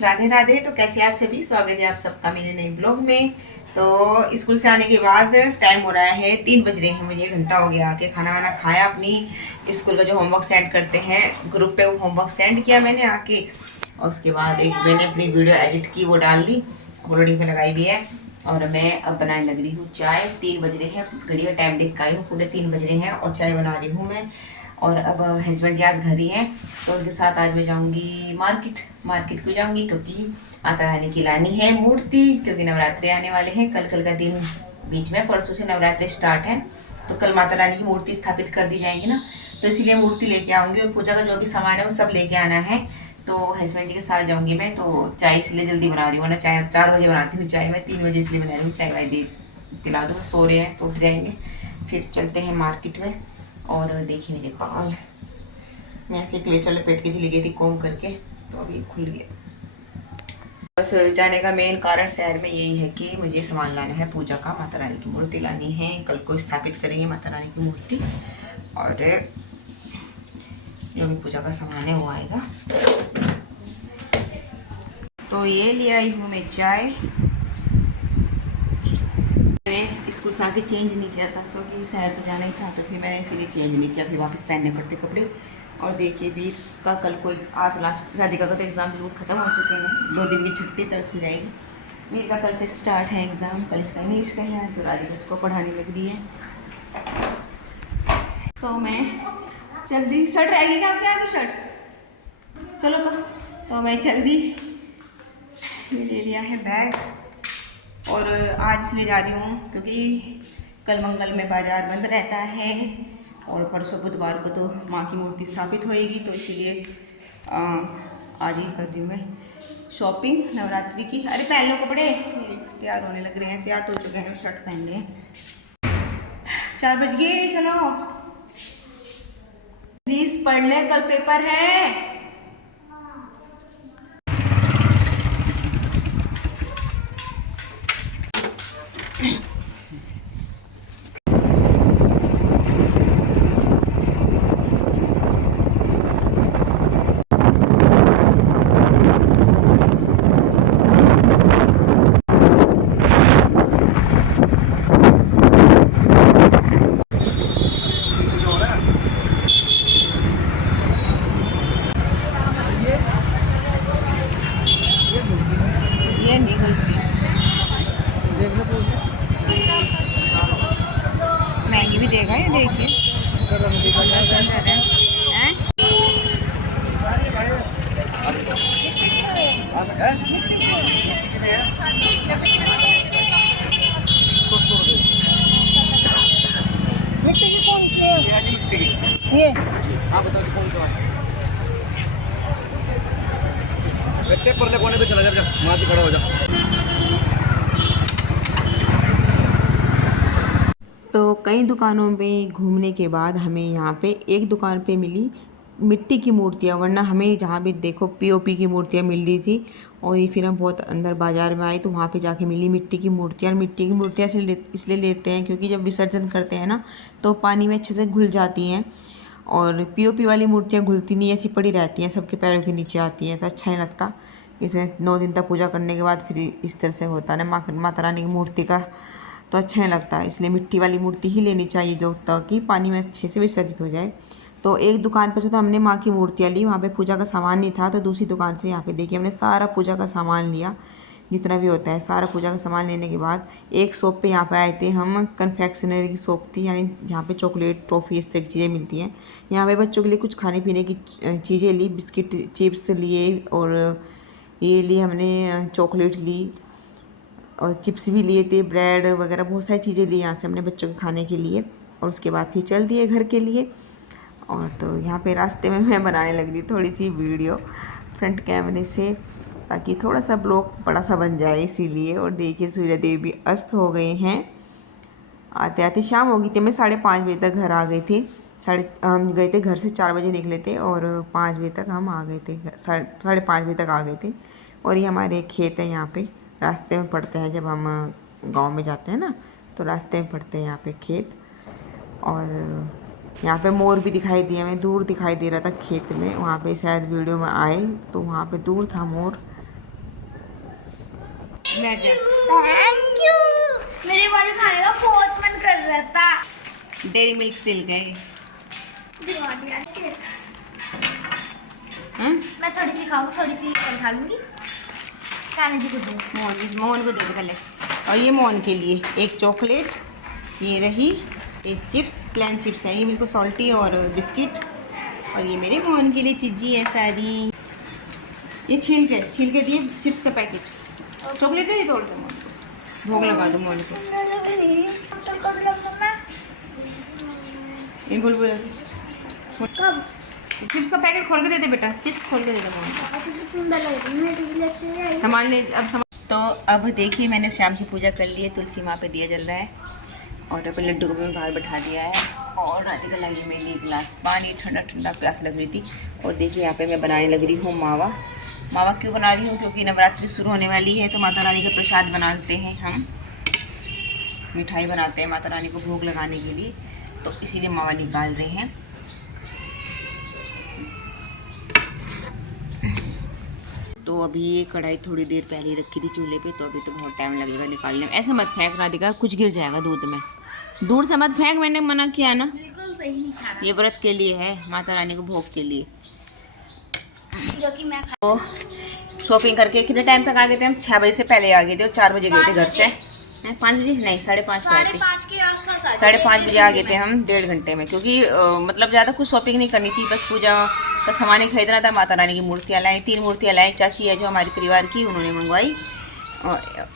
राधे राधे। तो कैसे आप सभी, स्वागत है आप सबका मेरे नए ब्लॉग में। तो स्कूल से आने के बाद टाइम हो रहा है 3 बज रहे हैं, मुझे 1 घंटा हो गया आके खाना वाना खाया, अपनी स्कूल का जो होमवर्क सेंड करते हैं ग्रुप पे वो होमवर्क सेंड किया मैंने आके। और उसके बाद एक मैंने अपनी वीडियो एडिट की, वो डाल ली, अपलोडिंग पे लगाई भी है। और मैं अब बनाने लग रही हूँ चाय। 3 बज रहे हैं, घड़ी का टाइम देख के आई हूँ, पूरे 3 बज रहे हैं और चाय बना रही हूँ मैं। और अब हस्बैंड जी आज घर ही हैं, तो उनके साथ आज मैं जाऊंगी मार्केट। मार्केट क्यों जाऊंगी? क्योंकि माता रानी की लानी है मूर्ति, क्योंकि नवरात्रे आने वाले हैं। कल का दिन बीच में, परसों से नवरात्रे स्टार्ट है, तो कल माता रानी की मूर्ति स्थापित कर दी जाएगी ना, तो इसीलिए मूर्ति लेके आऊंगी और पूजा का जो भी सामान है वो सब लेके आना है। तो हस्बैंड जी के साथ जाऊंगी मैं। तो चाय इसलिए जल्दी बना रही हूँ ना, चाय 4 बजे बनाती हूँ चाय, मैं 3 बजे इसलिए बना रही हूँ चाय। वाय दे पिला दूँ, सो रहे हैं तो उठ जाएंगे। फिर चलते हैं मार्केट में। और देखिए मेरे बाल, मैं ऐसे क्लेचर लपेट के चली गई थी कोम करके, तो अभी खुल गया। बस जाने का मेन कारण शहर में यही है कि मुझे सामान लाना है पूजा का, माता रानी की मूर्ति लानी है। कल को स्थापित करेंगे माता रानी की मूर्ति, और जो भी पूजा का सामान है वो आएगा। तो ये ले आई हूँ मैं चाय। मैंने स्कूल से आके चेंज नहीं किया था क्योंकि शहर तो जाना ही था, तो फिर मैंने इसीलिए चेंज नहीं किया, फिर वापस पहनने पड़ते कपड़े। और देखिए वीर का कल कोई आज लास्ट, राधिका का तो एग्ज़ाम बिल्कुल ख़त्म हो चुके हैं, 2 दिन की छुट्टी तो उसमें जाएगी। वीर का कल से स्टार्ट है एग्ज़ाम, कल इसका इंग्लिश का है, तो राधिका इसको पढ़ाने लग रही है। तो मैं जल्दी, शर्ट रहेगी क्या आपके आगे शर्ट? चलो तो मैं जल्दी ये ले लिया है बैग, और आज इसलिए जा रही हूँ क्योंकि कल मंगल में बाज़ार बंद रहता है और परसों बुधवार को तो माँ की मूर्ति स्थापित होएगी, तो इसीलिए आज ही कर रही हूँ मैं शॉपिंग नवरात्रि की। अरे पहन लो कपड़े, तैयार होने लग रहे हैं, तैयार तो हो चुके हैं, शर्ट पहन लिए। 4 बज गए, चलो प्लीज़ पढ़ ले, कल पेपर है। ये नहीं गलती, महंगी भी देगा ये, देखिए मिट्टी की कौन सी ये? हाँ बताओ कौन सा गट्टे परले कोने पे चला जा, वहाँ से खड़ा हो जा। तो कई दुकानों में घूमने के बाद हमें यहाँ पे एक दुकान पे मिली मिट्टी की मूर्तियाँ, वरना हमें जहाँ भी देखो पीओपी की मूर्तियाँ मिल रही थी। और ये फिर हम बहुत अंदर बाज़ार में आए तो वहाँ पे जाके मिली मिट्टी की मूर्तियाँ। और मिट्टी की मूर्तियाँ इसलिए लेते हैं क्योंकि जब विसर्जन करते हैं ना तो पानी में अच्छे से घुल जाती हैं, और पीओपी वाली मूर्तियाँ घुलती नहीं, ऐसी पड़ी रहती हैं, सबके पैरों के नीचे आती हैं, तो अच्छा नहीं लगता। इसे 9 दिन तक पूजा करने के बाद फिर इस तरह से होता है ना माता रानी की मूर्ति का, तो अच्छा नहीं लगता। इसलिए मिट्टी वाली मूर्ति ही लेनी चाहिए जो ताकि पानी में अच्छे से विसर्जित हो जाए। तो एक दुकान पर से तो हमने माँ की मूर्तियाँ ली, वहाँ पे पूजा का सामान नहीं था, तो दूसरी दुकान से यहाँ पे देखिए हमने सारा पूजा का सामान लिया, जितना भी होता है सारा पूजा का सामान लेने के बाद एक शॉप पे यहाँ पे आए थे हम। कन्फेक्शनरी की शॉप थी, यानी जहाँ पे चॉकलेट टॉफ़ी इस तरह की चीज़ें मिलती हैं। यहाँ पे बच्चों के लिए कुछ खाने पीने की चीज़ें ली, बिस्किट चिप्स लिए, और ये लिए हमने चॉकलेट ली, और चिप्स भी लिए थे, ब्रेड वगैरह बहुत सारी चीज़ें ली यहाँ से हमने बच्चों के खाने के लिए। और उसके बाद फिर चल दिए घर के लिए। और तो यहाँ पे रास्ते में मैं बनाने लग रही थोड़ी सी वीडियो फ्रंट कैमरे से, ताकि थोड़ा सा ब्लॉग बड़ा सा बन जाए इसीलिए। और देखिए सूर्य देव भी अस्त हो गए हैं, आते आते शाम हो गई थी। मैं 5:30 बजे तक घर आ गई थी। हम गए थे घर से 4 बजे निकले थे और 5 बजे तक हम आ गए थे, 5:30 बजे तक आ गए थे। और ये हमारे खेत है, यहाँ पे रास्ते में पड़ते हैं, जब हम गांव में जाते हैं ना तो रास्ते में पड़ते हैं यहाँ पे खेत। और यहाँ पे मोर भी दिखाई दिया, मैं दूर दिखाई दे रहा था खेत में, वहाँ पे शायद वीडियो में आए तो वहाँ पे दूर था मोर, बैठ जा। Thank you. मेरे बारे खाने का बहुत मन कर रहा था। डेयरी मिल्क सिल गए। मैं थोड़ी सी खाऊँ, थोड़ी सी कल खा लूँगी। खाने जी को दो। मोहन को दे दो पहले। और ये मोहन के लिए एक चॉकलेट, ये रही इस चिप्स, प्लेन चिप्स है ये, बिल्कुल सॉल्टी और बिस्किट। और ये मेरे मोहन के लिए चीज़ी है सारी। ये छील के दिए चिप्स का पैकेट। चॉकलेट दे दी तोड़ के मोहन को, भोग लगा दो मोहन को। ये बुलबुल कब? चिप्स का पैकेट खोल के दे दे बेटा, चिप्स खोल के दे दे मोहन को। सुंदर लग रही है। सामान ले अब सामान। तो अब देखिए मैंने शाम की पूजा कर ली है, तुलसी माँ पे दिया जल रहा है और तो लड्डू को मैंने बाहर बैठा दिया है। और रात का लगी मेरी गिलास पानी, ठंडा ठंडा प्यास लग रही थी। और देखिए यहाँ पे मैं बनाने लग रही हूँ मावा। मावा क्यों बना रही हूँ? क्योंकि नवरात्रि शुरू होने वाली है तो माता रानी का प्रसाद बनाते हैं हम, मिठाई बनाते हैं माता रानी को भोग लगाने के लिए, तो इसीलिए मावा निकाल रहे हैं। तो अभी ये कढ़ाई थोड़ी देर पहले ही रखी थी चूल्हे पे, तो अभी तो बहुत टाइम लगेगा निकालने में। ऐसे मत फेंक राधिका, कुछ गिर जाएगा दूध में, दूर से मत फेंक, मैंने मना किया ना। बिल्कुल सही नहीं खाना। ये व्रत के लिए है, माता रानी को भोग के लिए। जो कि मैं तो शॉपिंग करके कितने टाइम तक आ गए थे हम? 6 बजे से पहले आ गए थे और 4 बजे गए थे घर से। 5 बजे नहीं, 5:30 पे आए थे। 5:30 के आसपास आ 5:30 बजे आ गए थे हम, 1.5 घंटे में। क्योंकि मतलब ज़्यादा कुछ शॉपिंग नहीं करनी थी, बस पूजा का सामान ही खरीदना था। माता रानी की मूर्तियाँ लाई, 3 मूर्तियाँ लाई। चाची है जो हमारे परिवार की, उन्होंने मंगवाई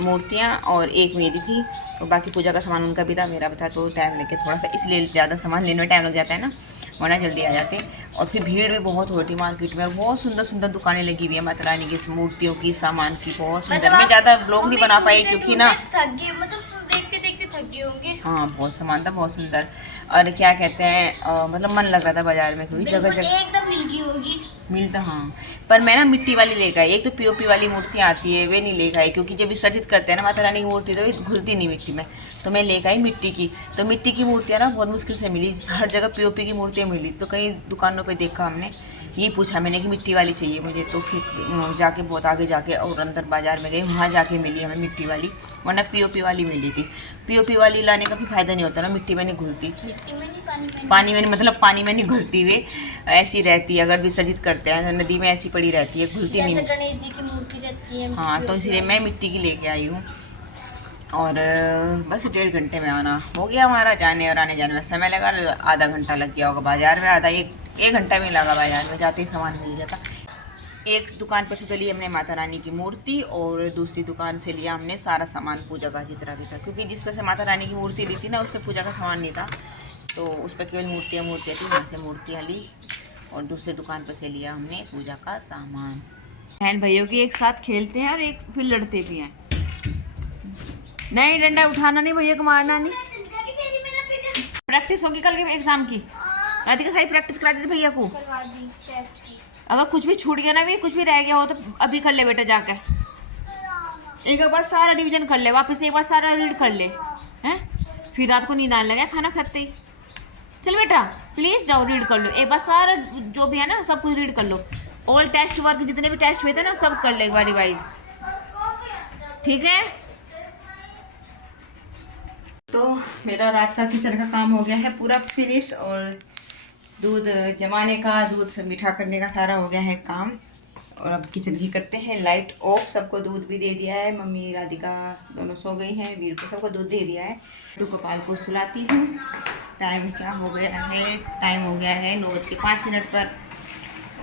मूर्तियाँ, और एक मेरी थी और बाकी पूजा का सामान उनका भी था, मेरा भी था। तो टाइम लगे थोड़ा सा, इसलिए ज़्यादा सामान लेने में टाइम लग जाता है ना, वरना जल्दी आ जाते। और फिर भीड़ भी बहुत हो रही थी मार्केट में, बहुत सुंदर सुंदर दुकानें लगी हुई है माता रानी की मूर्तियों की, सामान की, बहुत सुंदर। मैं ज़्यादा ब्लॉग नहीं बना पाई क्योंकि ना थक गए, मतलब देखते देखते थक गए होंगे। हाँ, बहुत सामान था, बहुत सुंदर। और क्या कहते हैं मतलब मन लग रहा था बाजार में, क्योंकि जगह जगह एकदम मिल गई होगी। मिलता। हाँ, पर मैं ना मिट्टी वाली लेकर आई। एक तो पीओपी वाली मूर्तियाँ आती है, वे नहीं लेकर आई, क्योंकि जब विसर्जित करते हैं ना माता रानी की मूर्ति तो ये घुलती नहीं मिट्टी में। तो मैं लेकर आई मिट्टी की। तो मिट्टी की मूर्तियाँ ना बहुत मुश्किल से मिली, हर जगह पीओपी की मूर्तियाँ मिली। तो कई दुकानों पर देखा हमने, ये पूछा मैंने कि मिट्टी वाली चाहिए मुझे। तो फिर जाके बहुत आगे जाके और अंदर बाज़ार में गए, वहाँ जाके मिली हमें मिट्टी वाली, वरना पीओपी वाली मिली थी। पीओपी वाली लाने का भी फ़ायदा नहीं होता ना, मिट्टी में नहीं घुलती, मिट्टी में नहीं, पानी में नहीं, मतलब पानी में नहीं घुलती, वे ऐसी रहती है। अगर विसर्जित करते हैं नदी में ऐसी पड़ी रहती है, घुलती नहीं। जैसे गणेश जी की मूर्ति रहती है। हाँ, तो इसलिए मैं मिट्टी की लेके आई हूँ। और बस 1.5 घंटे में आना हो गया हमारा। जाने और आने जाने में समय लगा, आधा घंटा लग गया होगा बाजार में, आधा एक घंटा में लगा बाजार में, जाते ही सामान मिल जाता। एक दुकान पर से तो ली हमने माता रानी की मूर्ति, और दूसरी दुकान से लिया हमने सारा सामान पूजा का जितना भी था, क्योंकि जिस पर से माता रानी की मूर्ति ली थी ना, उस पर पूजा का सामान नहीं था, तो उस पर केवल मूर्तियाँ थी। वहाँ से मूर्तियाँ ली और दूसरे दुकान पर से लिया हमने पूजा का सामान। बहन भाइयों की एक साथ खेलते हैं और एक फिर लड़ते भी हैं। नहीं, डंडा उठाना नहीं, भैया को मारना नहीं। प्रैक्टिस होगी कल के एग्जाम की, राधिका सारी प्रैक्टिस करा देते भैया को। अगर कुछ भी छूट गया ना, भी कुछ भी रह गया हो तो अभी कर ले बेटा, जाकर एक बार सारा रिवीजन कर ले, वापस एक बार सारा रीड कर ले, हैं? फिर रात को नींद आने लगा खाना खाते ही। चल बेटा प्लीज़ जाओ, रीड कर लो एक बार, सारा जो भी है ना सब कुछ रीड कर लो। ऑल टेस्ट वर्क जितने भी टेस्ट हुए थे ना, सब कर ले एक बार रिवाइज, ठीक है? तो मेरा रात का किचन का काम हो गया है पूरा फिनिश, और दूध जमाने का, दूध से मीठा करने का सारा हो गया है काम। और अब किचन की करते हैं लाइट ऑफ। सबको दूध भी दे दिया है, मम्मी राधिका दोनों सो गई हैं, वीर को सबको दूध दे दिया है। तो गोपाल को सुलाती हूँ। टाइम क्या हो गया है? टाइम हो गया है 9:05 पर,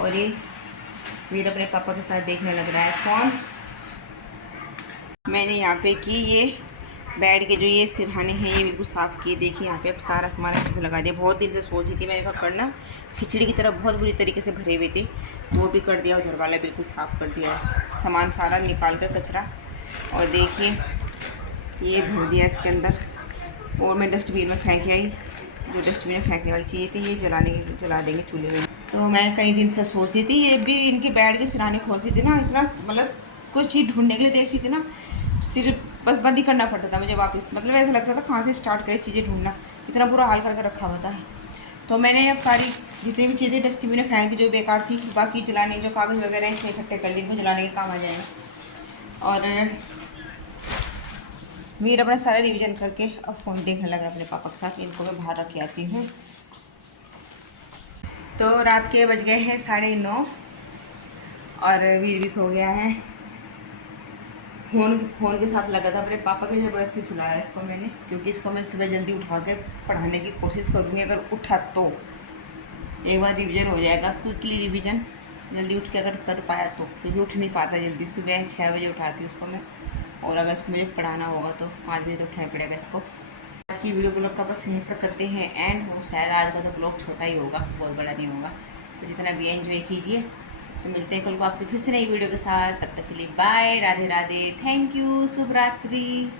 और ये वीर अपने पापा के साथ देखने लग रहा है फ़ोन। मैंने यहाँ पे की ये बेड के जो ये सिरहाने हैं, ये बिल्कुल साफ़ किए। देखिए यहाँ पे अब सारा सामान अच्छे से लगा दिया। बहुत दिन से सोच रही थी, मैंने कहा करना, खिचड़ी की तरह बहुत बुरी तरीके से भरे हुए थे, वो भी कर दिया। उधर वाला बिल्कुल साफ़ कर दिया, सामान सारा निकाल कर कचरा। और देखिए ये भर दिया इसके अंदर, और मैं डस्टबिन में फेंक आई। जो डस्टबिन में फेंकने वाली चीज़ें थी ये जला देंगे चूल्हे में। तो मैं कई दिन से सोच रही थी, ये भी इनके बेड के सिरहाने खोलती थी ना, इतना मतलब कुछ चीज़ ढूंढने के लिए देखती थी ना, सिर्फ बस बंद ही करना पड़ता था मुझे वापस। मतलब ऐसा लगता था कहाँ से स्टार्ट करें चीज़ें ढूंढना, इतना बुरा हाल करके रखा हुआ था। तो मैंने अब सारी जितनी भी चीज़ें डस्टबिन में फेंक दी जो बेकार थी, बाकी जलाने जो कागज़ वगैरह इसमें इकट्ठे कर ली, इनको जलाने के काम आ जाएंगे। और वीर अपना सारा रिवीजन करके अब फ़ोन देखने लगा अपने पापा के साथ। इनको मैं बाहर रख के आती हूँ। तो रात के बज गए हैं 9:30 और वीर भी सो गया है। फ़ोन के साथ लगा था अपने पापा के, ज़बरदस्ती सुलाया इसको मैंने, क्योंकि इसको मैं सुबह जल्दी उठा के पढ़ाने की कोशिश करूँगी। अगर उठा तो एक बार रिवीजन हो जाएगा, क्विकली रिवीजन, जल्दी उठ के अगर कर पाया तो, क्योंकि उठ नहीं पाता जल्दी। सुबह 6 बजे उठाती हूँ उसको मैं, और अगर इसको मुझे पढ़ाना होगा तो 5 बजे तो उठाना पड़ेगा इसको। आज की वीडियो ब्लॉग का बस यहीं पर करते हैं एंड। वो शायद आज का तो ब्लॉग छोटा ही होगा, बहुत बड़ा नहीं होगा, तो जितना भी एंजॉय कीजिए। तो मिलते हैं कल को आपसे फिर से नई वीडियो के साथ। तब तक के लिए bye, Radhe Radhe, thank you, शुभ रात्रि।